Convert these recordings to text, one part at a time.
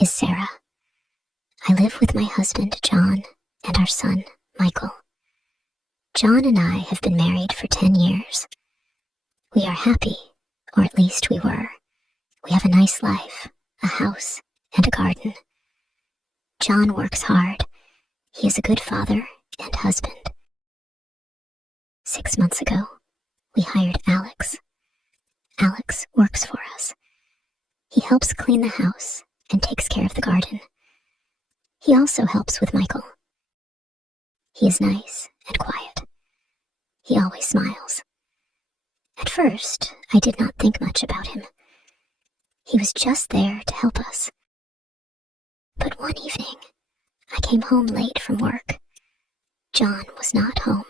is Sarah. I live with my husband, John, and our son, Michael. John and I have been married for 10 years. We are happy, or at least we were. We have a nice life, a house, and a garden. John works hard. He is a good father and husband. 6 months ago, we hired Alex. Alex works for us. He helps clean the house and takes care of the garden. He also helps with Michael. He is nice and quiet. He always smiles. At first, I did not think much about him. He was just there to help us. But one evening, I came home late from work. John was not home.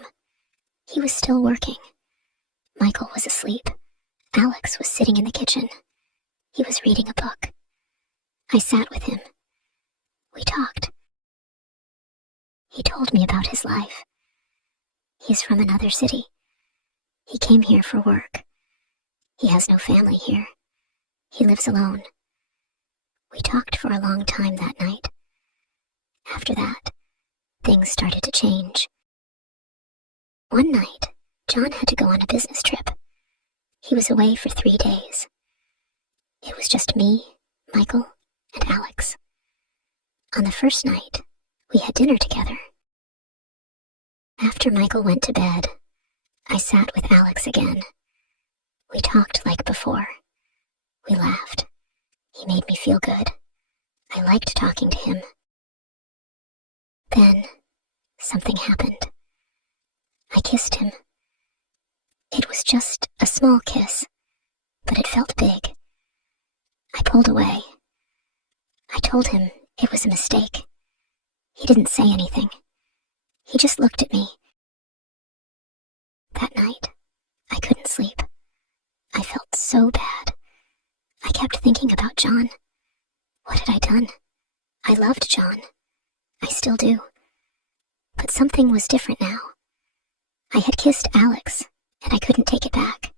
He was still working. Michael was asleep. Alex was sitting in the kitchen. He was reading a book. I sat with him. We talked. He told me about his life. He is from another city. He came here for work. He has no family here. He lives alone. We talked for a long time that night. After that, things started to change. One night, John had to go on a business trip. He was away for 3 days. It was just me, Michael, and Alex. On the first night, we had dinner together. After Michael went to bed, I sat with Alex again. We talked like before. We laughed. He made me feel good. I liked talking to him. Then, something happened. I kissed him. It was just a small kiss, but it felt big. I pulled away. I told him it was a mistake. He didn't say anything. He just looked at me. That night, I couldn't sleep. I felt so bad. I kept thinking about John. What had I done? I loved John. I still do. But something was different now. I had kissed Alex, and I couldn't take it back.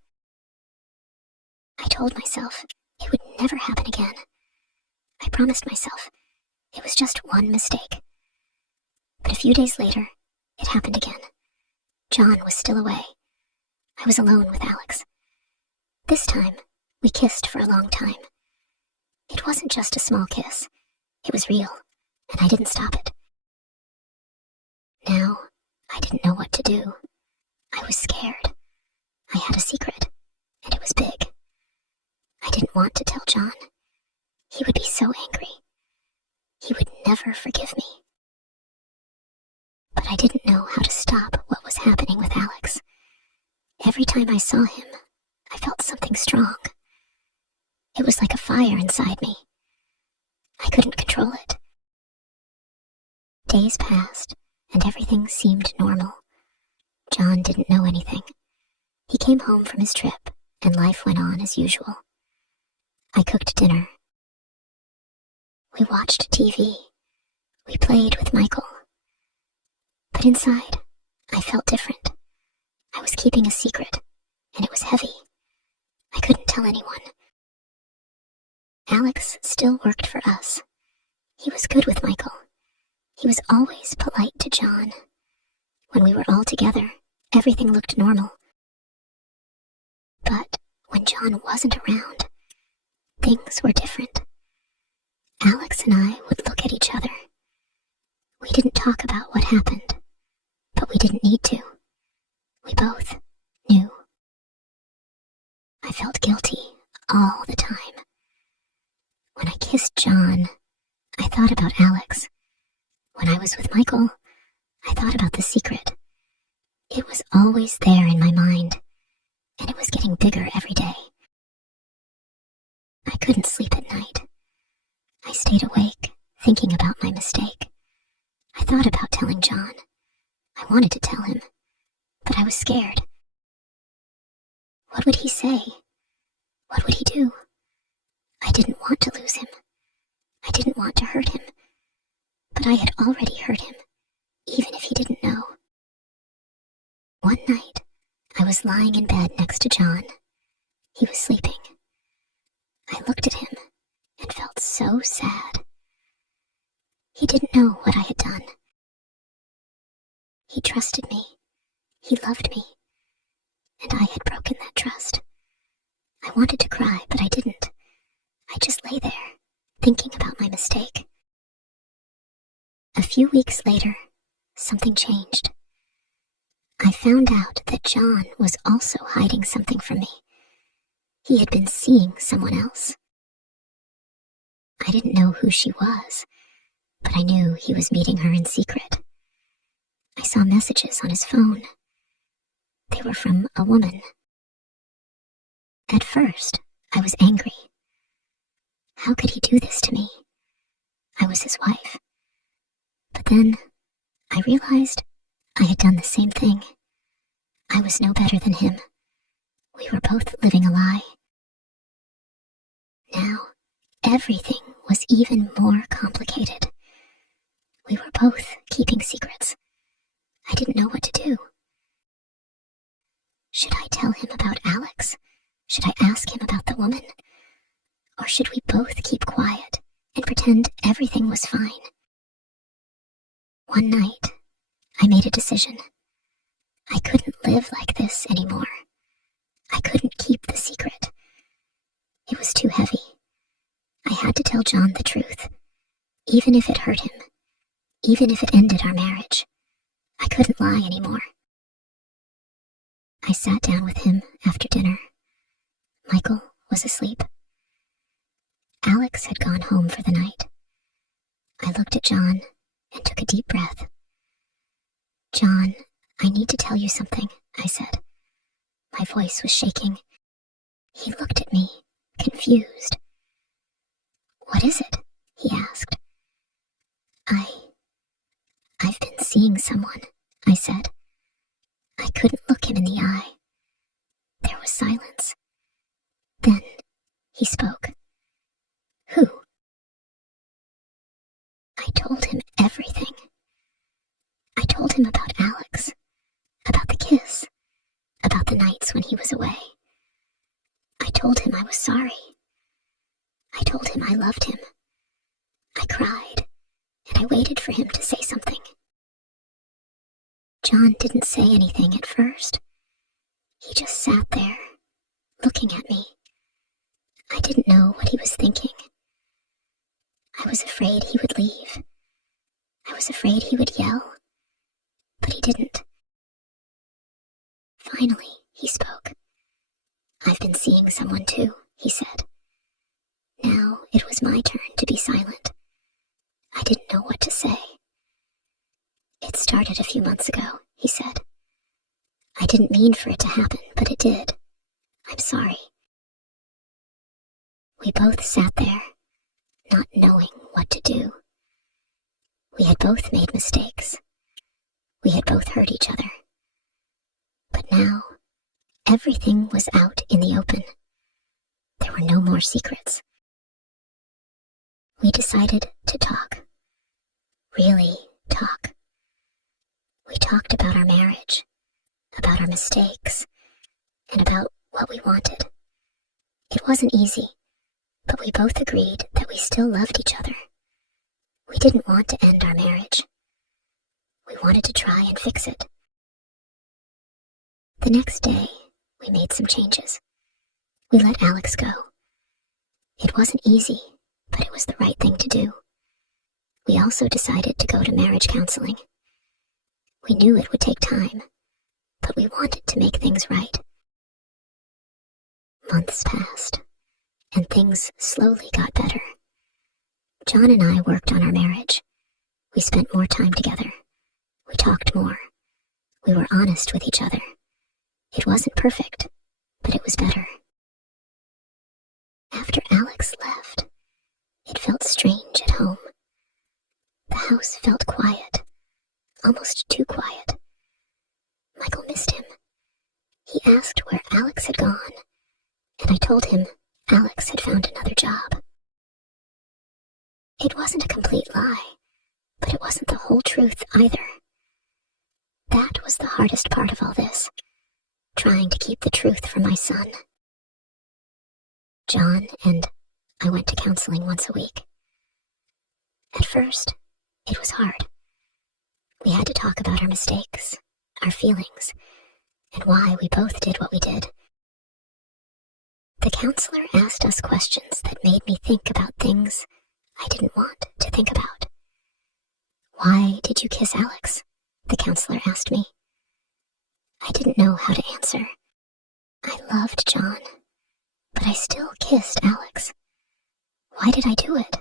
I told myself it would never happen again. I promised myself it was just one mistake. But a few days later, it happened again. John was still away. I was alone with Alex. This time, we kissed for a long time. It wasn't just a small kiss. It was real, and I didn't stop it. Now, I didn't know what to do. I was scared. I had a secret, and it was big. I didn't want to tell John. He would be so angry. He would never forgive me. But I didn't know how to stop what was happening with Alex. Every time I saw him, I felt something strong. It was like a fire inside me. I couldn't control it. Days passed, and everything seemed normal. John didn't know anything. He came home from his trip, and life went on as usual. I cooked dinner. We watched TV. We played with Michael. But inside, I felt different. I was keeping a secret, and it was heavy. I couldn't tell anyone. Alex still worked for us. He was good with Michael. He was always polite to John. When we were all together, everything looked normal. But when John wasn't around, things were different. Alex and I would look at each other. We didn't talk about what happened, but we didn't need to. We both knew. I felt guilty all the time. When I kissed John, I thought about Alex. When I was with Michael, I thought about the secret. It was always there in my mind, and it was getting bigger every day. I couldn't sleep at night. I stayed awake, thinking about my mistake. I thought about telling John. I wanted to tell him, but I was scared. What would he say? What would he do? I didn't want to lose him. I didn't want to hurt him. But I had already hurt him, even if he didn't know. One night, I was lying in bed next to John. He was sleeping. I looked at him and felt so sad. He didn't know what I had done. He trusted me. He loved me. And I had broken that trust. I wanted to cry, but I didn't. I just lay there, thinking about my mistake. A few weeks later, something changed. I found out that John was also hiding something from me. He had been seeing someone else. I didn't know who she was, but I knew he was meeting her in secret. I saw messages on his phone. They were from a woman. At first, I was angry. How could he do this to me? I was his wife. But then, I realized I had done the same thing. I was no better than him. We were both living a lie. Now, everything was even more complicated. We were both keeping secrets. I didn't know what to do. Should I tell him about Alex? Should I ask him about the woman? Or should we both keep quiet and pretend everything was fine? One night, I made a decision. I couldn't live like this anymore. I couldn't keep the secret. It was too heavy. I had to tell John the truth, even if it hurt him, even if it ended our marriage. I couldn't lie anymore. I sat down with him after dinner. Michael was asleep. Alex had gone home for the night. I looked at John and took a deep breath. "John, I need to tell you something," I said. My voice was shaking. He looked at me, confused. "What is it?" he asked. I've been seeing someone," I said. I couldn't look him in the eye. There was silence. Then he spoke. "Who?" I told him everything. I told him about Alex, about the kiss, about the nights when he was away. I told him I was sorry. I told him I loved him. I cried, and I waited for him to say something. John didn't say anything at first. He just sat there, looking at me. I didn't know what he was thinking. I was afraid he would leave. I was afraid he would yell, but he didn't. Finally, he spoke. "I've been seeing someone too," he said. Now it was my turn to be silent. I didn't know what to say. "It started a few months ago," he said. "I didn't mean for it to happen, but it did. I'm sorry." We both sat there, not knowing what to do. We had both made mistakes. We had both hurt each other. But now, everything was out in the open. There were no more secrets. We decided to talk. Really talk. We talked about our marriage, about our mistakes, and about what we wanted. It wasn't easy, but we both agreed that we still loved each other. We didn't want to end our marriage. We wanted to try and fix it. The next day, we made some changes. We let Alex go. It wasn't easy, but it was the right thing to do. We also decided to go to marriage counseling. We knew it would take time, but we wanted to make things right. Months passed, and things slowly got better. John and I worked on our marriage. We spent more time together. We talked more. We were honest with each other. It wasn't perfect, but it was better. After Alex left, it felt strange at home. The house felt quiet, almost too quiet. Michael missed him. He asked where Alex had gone, and I told him Alex had found another job. It wasn't a complete lie, but it wasn't the whole truth either. That was the hardest part of all this, trying to keep the truth from my son. John and I went to counseling once a week. At first, It was hard. We had to talk about our mistakes, our feelings, and why we both did what we did. The counselor asked us questions that made me think about things I didn't want to think about. "Why did you kiss Alex?" the counselor asked me. I didn't know how to answer. I loved John, but I still kissed Alex. Why did I do it?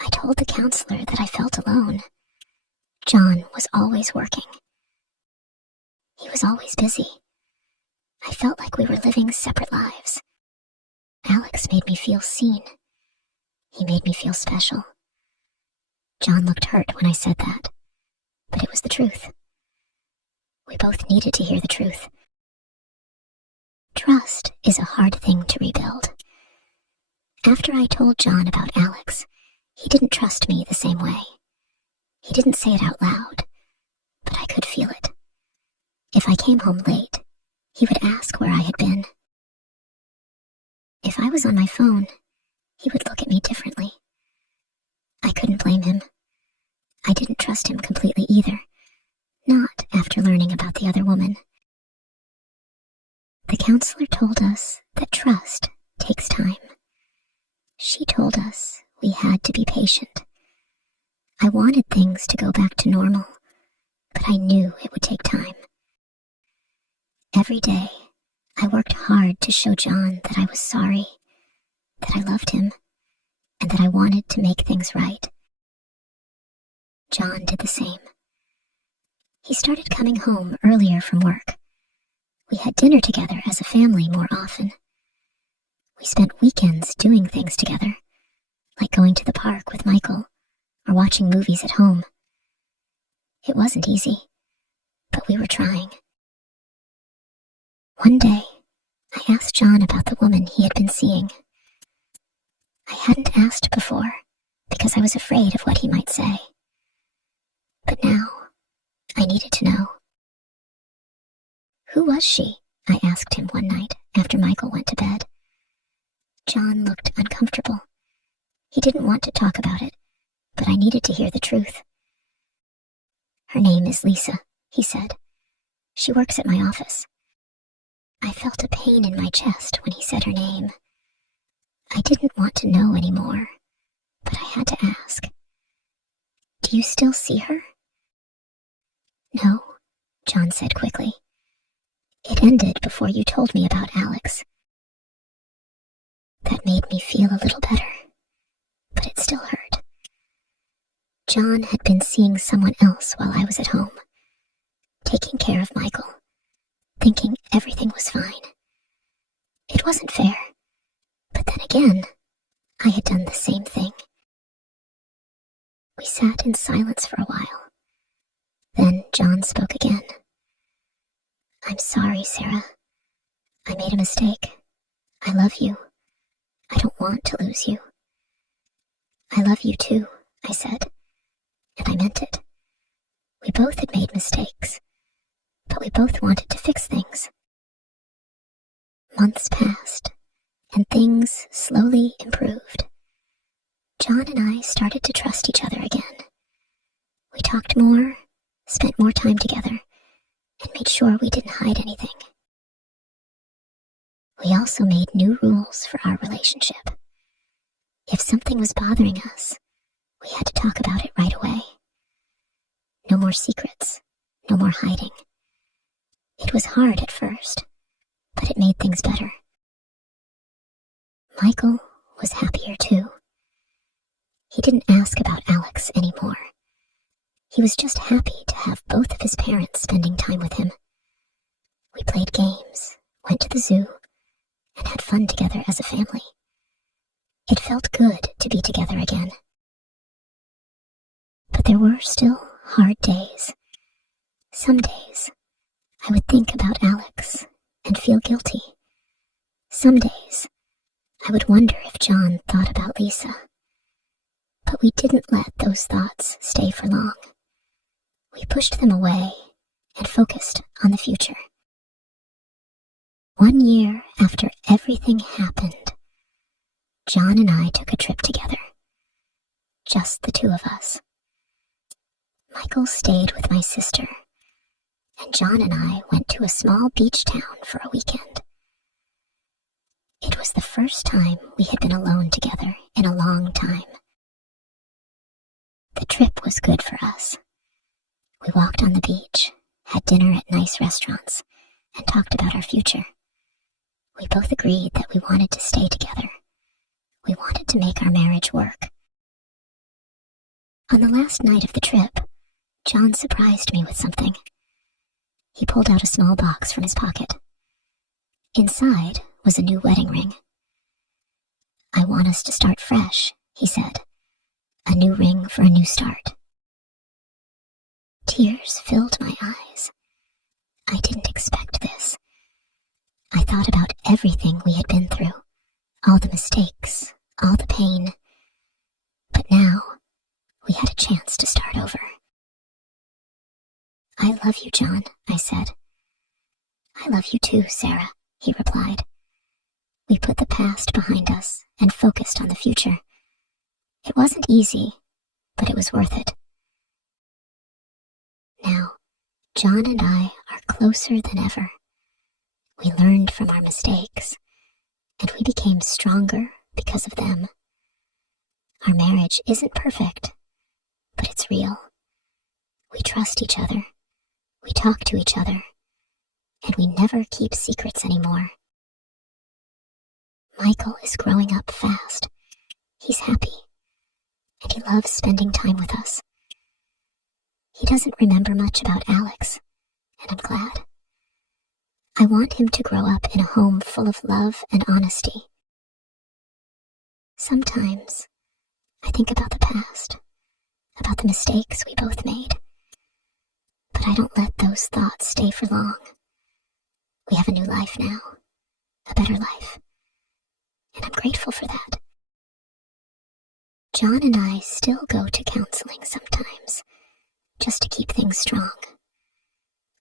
I told the counselor that I felt alone. John was always working. He was always busy. I felt like we were living separate lives. Alex made me feel seen. He made me feel special. John looked hurt when I said that, but it was the truth. We both needed to hear the truth. Trust is a hard thing to rebuild. After I told John about Alex, he didn't trust me the same way. He didn't say it out loud, but I could feel it. If I came home late, he would ask where I had been. If I was on my phone, he would look at me differently. I couldn't blame him. I didn't trust him completely either, not after learning about the other woman. The counselor told us that trust takes time. She told us we had to be patient. I wanted things to go back to normal, but I knew it would take time. Every day, I worked hard to show John that I was sorry, that I loved him, and that I wanted to make things right. John did the same. He started coming home earlier from work. We had dinner together as a family more often. We spent weekends doing things together, like going to the park with Michael or watching movies at home. It wasn't easy, but we were trying. One day, I asked John about the woman he had been seeing. I hadn't asked before because I was afraid of what he might say. But now, I needed to know. "Who was she?" I asked him one night after Michael went to bed. John looked uncomfortable. He didn't want to talk about it, but I needed to hear the truth. "Her name is Lisa," he said. "She works at my office." I felt a pain in my chest when he said her name. I didn't want to know anymore, but I had to ask. "Do you still see her?" "No," John said quickly. "It ended before you told me about Alex." That made me feel a little better, but it still hurt. John had been seeing someone else while I was at home, taking care of Michael, thinking everything was fine. It wasn't fair, but then again, I had done the same thing. We sat in silence for a while. Then John spoke again. "I'm sorry, Sarah. I made a mistake. I love you. I don't want to lose you." "I love you too," I said, and I meant it. We both had made mistakes, but we both wanted to fix things. Months passed, and things slowly improved. John and I started to trust each other again. We talked more, spent more time together, and made sure we didn't hide anything. We also made new rules for our relationship. If something was bothering us, we had to talk about it right away. No more secrets, no more hiding. It was hard at first, but it made things better. Michael was happier too. He didn't ask about Alex anymore. He was just happy to have both of his parents spending time with him. We played games, went to the zoo, and had fun together as a family. It felt good to be together again. But there were still hard days. Some days, I would think about Alex and feel guilty. Some days, I would wonder if John thought about Lisa. But we didn't let those thoughts stay for long. We pushed them away and focused on the future. 1 year after everything happened, John and I took a trip together. Just the two of us. Michael stayed with my sister, and John and I went to a small beach town for a weekend. It was the first time we had been alone together in a long time. The trip was good for us. We walked on the beach, had dinner at nice restaurants, and talked about our future. We both agreed that we wanted to stay together. We wanted to make our marriage work. On the last night of the trip, John surprised me with something. He pulled out a small box from his pocket. Inside was a new wedding ring. "I want us to start fresh," he said. "A new ring for a new start." Tears filled my eyes. I didn't expect this. I thought about everything we had been through, all the mistakes, all the pain. But now, we had a chance to start over. "I love you, John," I said. "I love you too, Sarah," he replied. We put the past behind us and focused on the future. It wasn't easy, but it was worth it. Now, John and I are closer than ever. We learned from our mistakes, and we became stronger because of them. Our marriage isn't perfect, but it's real. We trust each other, we talk to each other, and we never keep secrets anymore. Michael is growing up fast. He's happy, and he loves spending time with us. He doesn't remember much about Alex, and I'm glad. I want him to grow up in a home full of love and honesty. Sometimes, I think about the past, about the mistakes we both made. But I don't let those thoughts stay for long. We have a new life now, a better life, and I'm grateful for that. John and I still go to counseling sometimes, just to keep things strong.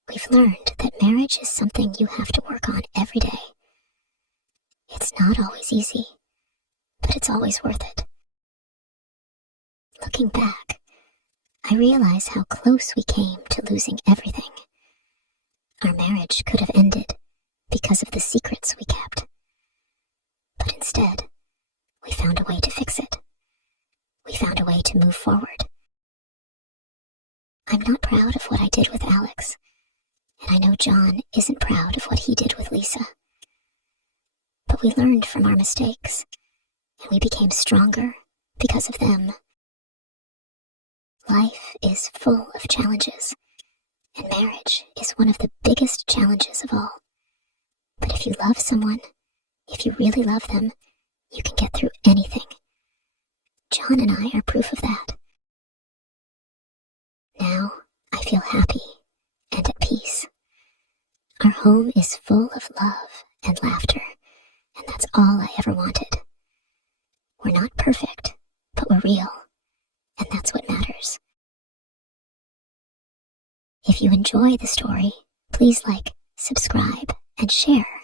We've learned that marriage is something you have to work on every day. It's not always easy, but it's always worth it. Looking back, I realize how close we came to losing everything. Our marriage could have ended because of the secrets we kept. But instead, we found a way to fix it. We found a way to move forward. I'm not proud of what I did with Alex, and I know John isn't proud of what he did with Lisa. But we learned from our mistakes, and we became stronger because of them. Life is full of challenges, and marriage is one of the biggest challenges of all. But if you love someone, if you really love them, you can get through anything. John and I are proof of that. Now, I feel happy and at peace. Our home is full of love and laughter, and that's all I ever wanted. We're not perfect, but we're real, and that's what matters. If you enjoy the story, please like, subscribe, and share.